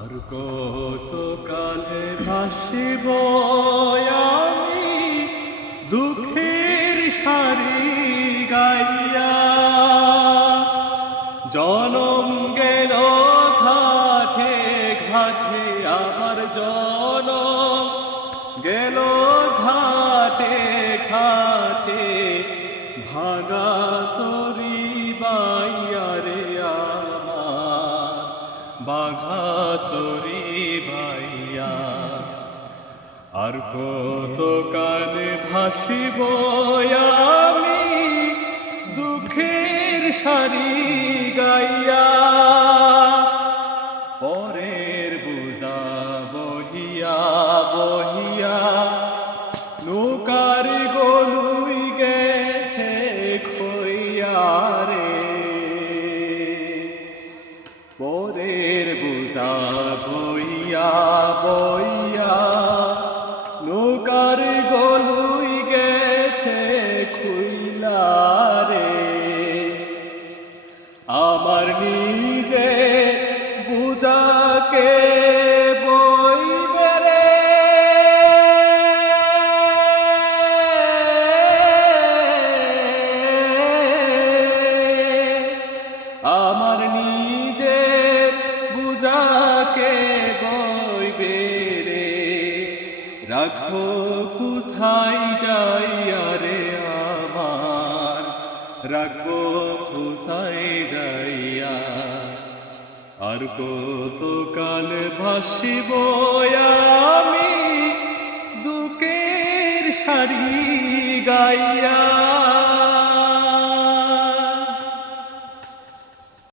আর কত কালে ভাসিব আমি দুঃখের সারি গাইয়া, জনম গেল ঘাটে ঘাটে আমার জনম গেল ঘাটে ঘাটে, ভাঙা তরি বাইয়া রে আমার বাঘা তরি বাইয়া। আর কত কালে ভাসিব আমি দুঃখের সারি গাইয়া, পরের বোঝা বহিয়া বহিয়া নৌকার গলুই গেছে খইয়া রে, পরের বোঝা বইয়া বইয়া নৌকার গলুই গেছে খুইলা রে। আমার নিজে বুঝাকে বইবে রে, আমার নিজে বুঝাকে বইবে রে, রাখো কোথায় যাইয়া রে আমার, রাখো কোথায় যাইয়া। আর কত কাল ভাসিব আমি দুঃখের সারি গাইয়া।